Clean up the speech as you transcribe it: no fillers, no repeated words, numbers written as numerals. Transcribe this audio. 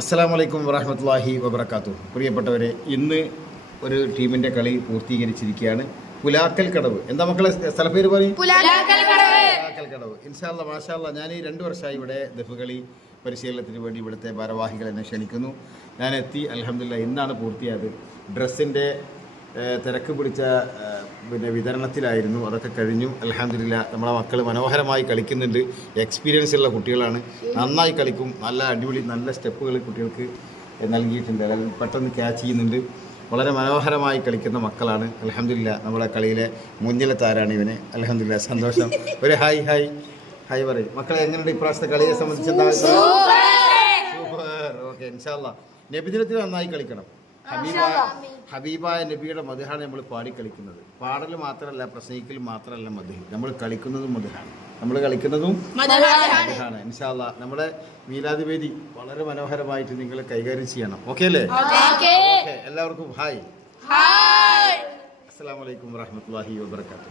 അസ്സലാമു അലൈക്കും വറഹ്മത്തുള്ളാഹി വബറകാതുഹു. പ്രിയപ്പെട്ടവരെ, ഇന്ന് ഒരു ടീമിൻ്റെ കളി പൂർത്തീകരിച്ചിരിക്കുകയാണ്. പുലാക്കൽ കടവ്. എന്താ മക്കളെ സ്ഥലപ്പേര് പറയും? പുലാക്കൽ കടവ്. ഇൻഷാ അല്ലാഹ് മാഷാ അല്ലാഹ്. ഞാൻ 2 വർഷമായി ഇവിടെ ദഫ് കളി പരിശീലനത്തിന് വേണ്ടി ഇവിടുത്തെ ഭാരവാഹികൾ എന്നെ ക്ഷണിക്കുന്നു. ഞാൻ എത്തി. അൽഹംദുലില്ലാഹ് ഇന്നാണ് പൂർത്തിയായത്. ഡ്രസ്സിൻ്റെ തിരക്ക് പിടിച്ച വിതരണത്തിലായിരുന്നു. അതൊക്കെ കഴിഞ്ഞു. അൽഹംദുലില്ലാഹ് നമ്മളെ മക്കൾ മനോഹരമായി കളിക്കുന്നുണ്ട്. എക്സ്പീരിയൻസ് ഉള്ള കുട്ടികളാണ്. നന്നായി കളിക്കും. നല്ല അടിപൊളി നല്ല സ്റ്റെപ്പുകൾ കുട്ടികൾക്ക് നൽകിയിട്ടുണ്ട്. പെട്ടെന്ന് ക്യാച്ച് ചെയ്യുന്നുണ്ട്. വളരെ മനോഹരമായി കളിക്കുന്ന മക്കളാണ്. അൽഹംദുലില്ലാഹ് നമ്മളെ കളിയിലെ മുന്നിലത്തെ ആരാണ് ഇവന്. അൽഹംദുലില്ലാഹ് സന്തോഷം. ഒരു ഹായ് ഹായ് ഹായ് പറയും. മക്കളെ എങ്ങനെയുണ്ട് ഇപ്രാവശ്യത്തെ കളിയെ സംബന്ധിച്ച്? എന്താ സൂപ്പർ. ഓക്കെ, ഇൻഷാ അല്ലാഹ് നബിദിനത്തിൽ നന്നായി കളിക്കണം. ഹബീബായ നബിയുടെ മദ്ഹാണ് നമ്മൾ പാടി കളിക്കുന്നത്. പാടൽ മാത്രമല്ല, പ്രസംഗിക്കൽ മാത്രമല്ല മദ്ഹ്. നമ്മൾ കളിക്കുന്നതും മദ്ഹാണ്. നമ്മൾ കളിക്കുന്നതും മദ്ഹാണ്. ഇൻഷാ അല്ലാഹ് നമ്മുടെ മീലാദ് വേദി വളരെ മനോഹരമായിട്ട് നിങ്ങൾ കൈകാര്യം ചെയ്യണം. ഓക്കെ അല്ലേ? എല്ലാവർക്കും ഹായ്. അസ്സലാമു അലൈക്കും വറഹ്മത്തുള്ളാഹി വബറകാതുഹു.